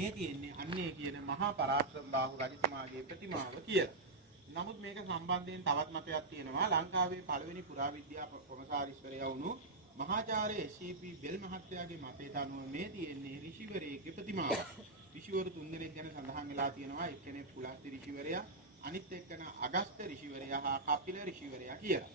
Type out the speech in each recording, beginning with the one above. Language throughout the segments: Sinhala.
මේ තියෙන්නේ අන්නේ කියන මහා පරාක්‍රම බාහු රජතුමාගේ ප්‍රතිමාව කියලා. නමුත් මේක සම්බන්ධයෙන් තවත් මතයක් තියෙනවා. ලංකාවේ පළවෙනි පුරාවිද්‍යා කොමසාරිස්වරයා වුණු මහාචාර්ය එස්.සී.පී. බෙල් මහත්තයාගේ මතයට අනුව මේ තියෙන්නේ ඍෂිවරයෙකුගේ ප්‍රතිමාව. ඍෂිවරු තුන්දෙනෙක් ගැන සඳහන් වෙලා තියෙනවා. එක්කෙනෙක් පුලස්ති ඍෂිවරයා, අනිත් එක්කෙනා අගස්ත ඍෂිවරයා හා කපිල ර්ෂිවරයා කියලා.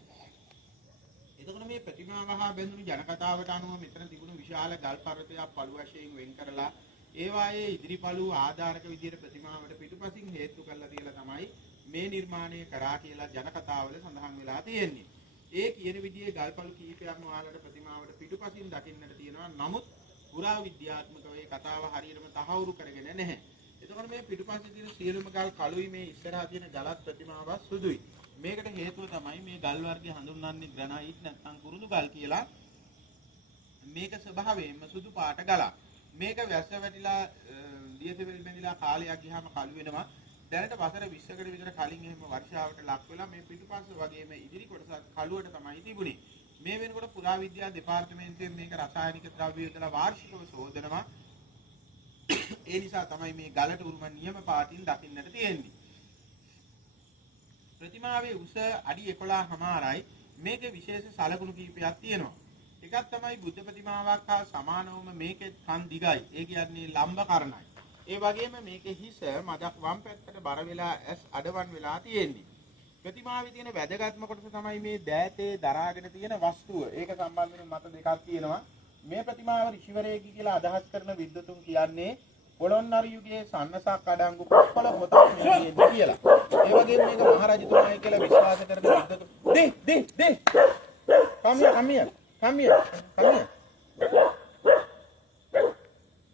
එතකොට මේ ප්‍රතිමාව හා බැඳුණු ජනකතාවට අනුව මෙතන තිබුණු විශාල ගල් පර්වතයක් පළු වශයෙන් වෙන් කරලා ඒ වායේ ඉදිරි පළු ආධාරක විදියට ප්‍රතිමාවට පිටුපසින් හේතු කරලා තියලා තමයි මේ නිර්මාණය කරා කියලා ජනකතාවල සඳහන් වෙලා තියෙන්නේ. ඒ කියන විදිහේ ගල්පළු කීපයක්ම ඔයාලට ප්‍රතිමාවට පිටුපසින් දකින්නට තියෙනවා. නමුත් පුරා විද්‍යාත්මකව ඒ කතාව හරියටම තහවුරු කරගෙන නැහැ. එතකොට මේ පිටුපස්සේ තියෙන සියලුම ගල් කළුයි මේ ඉස්සරහා තියෙන ගලත් ප්‍රතිමාවක් සුදුයි. මේකට හේතුව තමයි මේ ගල් වර්ගය හඳුන්වන්නේ ග්‍රැනයිට් නැත්නම් කුරුඳු ගල් කියලා. මේක ස්වභාවයෙන්ම සුදු පාට ගලක්. මේක වැස්ස වැටිලා දියසෙවිලි බැඳිලා කාලයක් ගියාම කළු වෙනවා. දැනට වසර 20කට විතර කලින් එහෙම වර්ෂාවට ලක් වෙලා මේ පිටුපස්ස වගේම ඉදිරි කොටසත් කළුවට තමයි තිබුණේ. මේ වෙනකොට පුරාවිද්‍යා දෙපාර්තමේන්තුවෙන් මේක රසායනික ද්‍රව්‍ය යොදලා වාර්ෂිකව සෝදනවා. ඒ නිසා තමයි මේ ගලට උරුම නියම පාටින් දකින්නට තියෙන්නේ. ප්‍රතිමාවේ උස අඩි 11.5යි. මේකේ විශේෂ සලකුණු කීපයක් තියෙනවා. එකක් තමයි බුද්ධ ප්‍රතිමාවක් හා සමානවම මේකේ කන් දිගයි. ඒ කියන්නේ ලම්බ කරණයි. ඒ වගේම මේකේ හිස මදක් වම් පැත්තට බර වෙලා ඇස් අඩවන් වෙලා තියෙන්නේ. ප්‍රතිමාවේ තියෙන වැදගත්ම කොටස තමයි මේ දෑතේ දරාගෙන තියෙන වස්තුව. ඒක සම්බන්ධයෙන් මත දෙකක් තියෙනවා. මේ ප්‍රතිමාව ඍෂිවරයෙක් කියලා අදහස් කරන විද්වතුන් කියන්නේ පොළොන්නරු යුගයේ සන්නසක් අඩංගු පුස්කොළ පොතක් කියන්නේ කියලා. ඒ වගේම මේක මහරජතුමායි කියලා විශ්වාස කරන විද්වතුන් come here.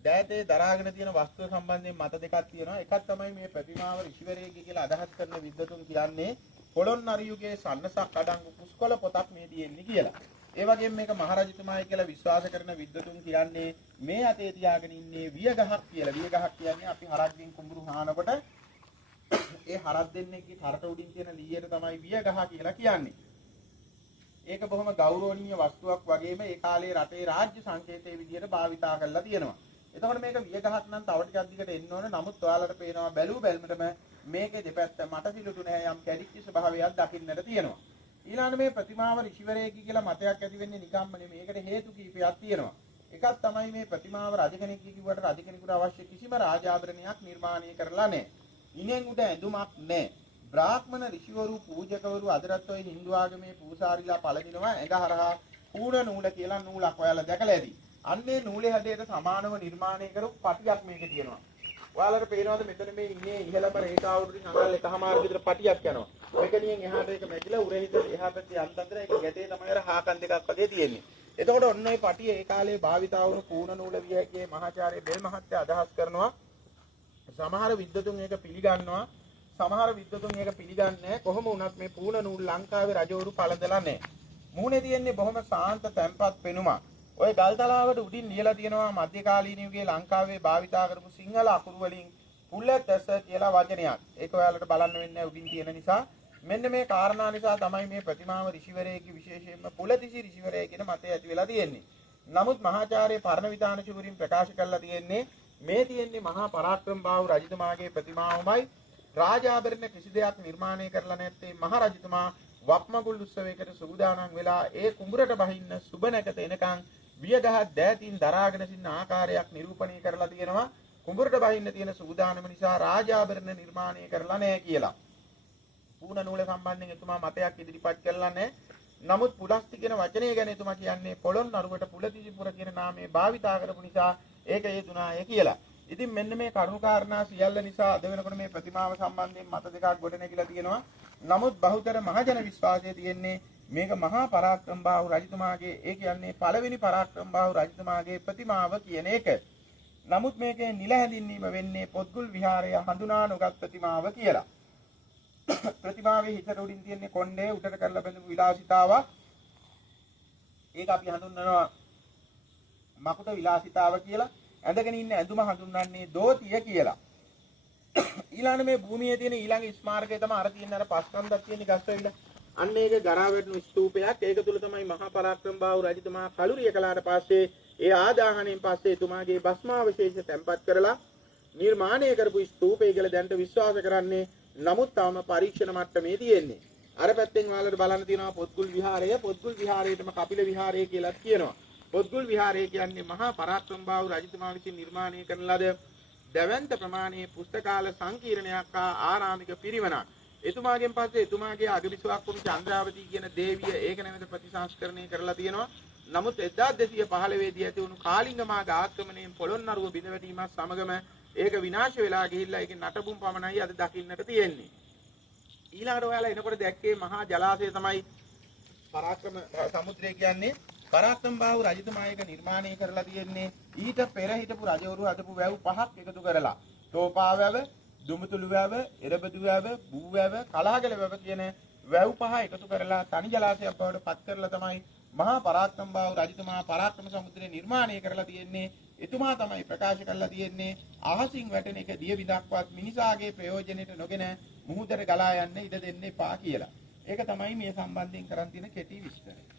දෑතේ දරාගෙන තියෙන වස්තුව සම්බන්ධයෙන් මත දෙකක් තියෙනවා. එකක් තමයි මේ ප්‍රතිමාව ඍෂිවරයෙක් කියලා අදහස් කරන විද්වතුන් කියන්නේ පොළොන්නරු යුගයේ සන්නසක් අඩංගු පුස්කොළ පොතක් මේ තියෙන්නේ කියලා. ඒ වගේම මේක මහරජතුමායි කියලා විශ්වාස කරන විද්වතුන් කියන්නේ මේ අතේ තියාගෙන ඉන්නේ වියගහක් කියලා. වියගහක් කියන්නේ අපි හරක්ගෙන් කුඹුරු හානකොට ඒ හරක් දෙන්නෙක්ගේ කරට උඩින් තියෙන ලීයට තමයි වියගහ කියලා කියන්නේ. ඒක බොහොම ගෞරවනීය වස්තුවක් වගේම ඒ කාලේ රටේ රාජ්‍ය සංකේතයේ විදියට භාවිතා කරලා තියෙනවා. එතකොට මේක වියගහක් නම් තව ටිකක් දිගට එන්න ඕන. නමුත් ඔයාලට පේනවා බැලුමටම මේකේ දෙපැත්ත මට සිලුටු නැහැ යම් කැඩිච්ච ස්වභාවයක් දකින්නට තියෙනවා. ඊළඟ මේ ප්‍රතිමාව ඍෂිවරයෙක් කියලා මතයක් ඇති වෙන්නේ නිකම්ම නෙමෙයි. මේකට හේතු කීපයක් තියෙනවා. එකක් තමයි මේ ප්‍රතිමාව රජ කෙනෙක් කිව්වට රජ කෙනෙකුට අවශ්‍ය කිසිම රාජාභරණයක් නිර්මාණය කරලා නැහැ. ඉනෙන් උඩ ඇඳුමක් නැහැ. බ්‍රාහ්මණ ඍෂිවරු පූජකවරු අදටත් ඔය හින්දු ආගමේ පූසාරිලා පළදිනවා ඇඟහරහා කූණ නූල කියලා නූලක් ඔයාලා දැකලා ඇති. අන්නේ නූලේ හැඩයට සමානව නිර්මාණය කරපු පටියක් මේකේ තියෙනවා. ඔයාලට පේනවද මෙතන මේ ඉන්නේ ඉහළම රේඛාවුරුකින් අඟල් 1.5 විතර පටියක් යනවා. ඔයකනියෙන් එහාට එක මැකිලා උරහිත එහා පැත්තේ අන්තන්තර ඒක ගැටේ තමයි අර හාකන් දෙකක් වගේ තියෙන්නේ. එතකොට ඔන්න ඔය පටිය ඒ කාලේ භාවිතා වුණු කූණ නූල වියකේ මහාචාර්ය බෙල් මහත්තයා අදහස් කරනවා. සමහර විද්වතුන් ඒක පිළිගන්නවා. සමහර විද්වතුන් ඒක පිළිගන්නේ කොහොම වුණත් මේ පූර්ණ නූල් ලංකාවේ රජවරු පළඳලා නැහැ. මූණේ තියෙන්නේ බොහොම සාන්ත තැම්පත් පෙනුමක්. ඔය ගල්තලාවට උඩින් ලියලා තියෙනවා මධ්‍යකාලීන යුගයේ ලංකාවේ භාවිතා කරපු සිංහල අකුරු වලින් පුල්ලතස කියලා වචනයක්. ඒක ඔයාලට බලන්න වෙන්නේ උඩින් තියෙන නිසා. මෙන්න මේ කාරණා නිසා තමයි මේ ප්‍රතිමාව ඍෂිවරයෙක්ගේ විශේෂයෙන්ම පුලතිසි ඍෂිවරයෙක් කියන මතය ඇති වෙලා තියෙන්නේ. නමුත් මහාචාර්ය පරණවිතාන ශූරින් ප්‍රකාශ කරලා තියෙන්නේ මේ තියෙන්නේ මහා පරාක්‍රම බාහු රජතුමාගේ ප්‍රතිමාවමයි. රාජාභරණ කිසි දෙයක් නිර්මාණය කරලා නැත්තේ මහරජතුමා වප්මගුල් උත්සවයකට සූදානම් වෙලා ඒ කුඹුරට බහින්න සුබ නැකත එනකන් වියගහ දෑතින් දරාගෙන සිටින ආකාරයක් නිරූපණය කරලා තියෙනවා. කුඹුරට බහින්න තියෙන සූදානම නිසා රාජාභරණ නිර්මාණය කරලා නැහැ කියලා. පූර්ණ නූල සම්බන්ධයෙන් එතුමා මතයක් ඉදිරිපත් කළා නැහැ. නමුත් පුලස්ති කියන වචනය ගැන එතුමා කියන්නේ පොළොන්නරුවට පුලතිසිපුර කියන නාමය භාවිතා කරපු නිසා ඒක හේතුනාය කියලා. ඉතින් මෙන්න මේ කරුණු කාරණා සියල්ල නිසා අද වෙනකොට මේ ප්‍රතිමාව සම්බන්ධයෙන් මත දෙකක් ගොඩනැගිලා තියෙනවා. නමුත් බහුතර මහජන විශ්වාසය තියෙන්නේ මේක මහා පරාක්‍රම බාහු රජතුමාගේ ඒ කියන්නේ පළවෙනි පරාක්‍රම බාහු රජතුමාගේ ප්‍රතිමාව කියන එක. නමුත් මේකේ නිල හැඳින්වීම වෙන්නේ පොත්ගුල් විහාරය හඳුනා නොගත් ප්‍රතිමාව කියලා. ප්‍රතිමාවේ හිතට උඩින් තියෙන කොණ්ඩේ උඩට කරලා බඳපු විලාසිතාව. ඒක අපි හඳුන්වනවා මකුත විලාසිතාව කියලා. ඇඳගෙන ඉන්න ඇඳුම හඳුන්වන්නේ දෝතිය කියලා. ඊළඟ මේ භූමියේ තියෙන ඊළඟ ස්මාරකය තමයි අර තියෙන අර පස්කන්දක් තියෙන ගස්වැල්ල. අන්න ඒක ගරා වැටුණු ස්තූපයක්. ඒක තුල තමයි මහා පරාක්‍රම බාහු රජතුමා කලුරිය කළාට පස්සේ ඒ ආදාහණයෙන් පස්සේ එතුමාගේ භස්මාවශේෂ තැන්පත් කරලා නිර්මාණය කරපු ස්තූපය කියලා දැනට විශ්වාස කරන්නේ. නමුත් තාම පරීක්ෂණ මට්ටමේ තියෙන්නේ. අර පැත්තෙන් ඔයාලට බලන්න තියෙනවා පොත්ගුල් විහාරය. පොත්ගුල් විහාරයටම කපිල විහාරය කියලා කියනවා. පොත්ගුල් විහාරය කියන්නේ මහා පරාක්‍රමබාහු රජතුමා විසින් නිර්මාණය කරන ලද දැවැන්ත ප්‍රමාණයේ පුස්තකාල සංකීර්ණයක් ආරාමික පිරිවනක්. එතුමාගෙන් පස්සේ එතුමාගේ අගබිසවක් වුණු චන්ද්‍රාවතී කියන දේවිය ඒක නැවත ප්‍රතිසංස්කරණය කරලා තියෙනවා. නමුත් 1215 දී ඇති වුණු කාලිංගමාග ආක්‍රමණයෙන් පොළොන්නරුව බිඳ වැටීමත් සමගම ඒක විනාශ වෙලා ගිහිල්ලා ඒකේ නටබුන් පමණයි අද දකින්නට තියෙන්නේ. ඊළඟට ඔයාලා එනකොට දැක්කේ මහා ජලාශය තමයි පරාක්‍රම සමුද්‍රය කියන්නේ. පරාක්‍රමබාහු රජතුමා එක නිර්මාණය කරලා තියෙන්නේ ඊට පෙර හිටපු රජවරු හදපු වැව් පහක් එකතු කරලා. තෝපා වැව, දුමුතුළු වැව, එරබදු වැව, බූ වැව, කලාගල වැව කියන වැව් පහ එකතු කරලා තනි ජලාශයක් බවට පත් කරලා තමයි මහා පරාක්‍රමබාහු රජතුමා පරාක්‍රම සමුද්‍රය නිර්මාණය කරලා තියෙන්නේ. එතුමා තමයි ප්‍රකාශ කරලා තියෙන්නේ අහසින් වැටෙන එක දිය විදක්වත් මිනිසාගේ ප්‍රයෝජනෙට නොගෙන මුහුදට ගලා යන්න ඉඩ දෙන්න එපා කියලා. ඒක තමයි මේ සම්බන්ධයෙන් කරන් තියෙන කෙටි විස්තරය.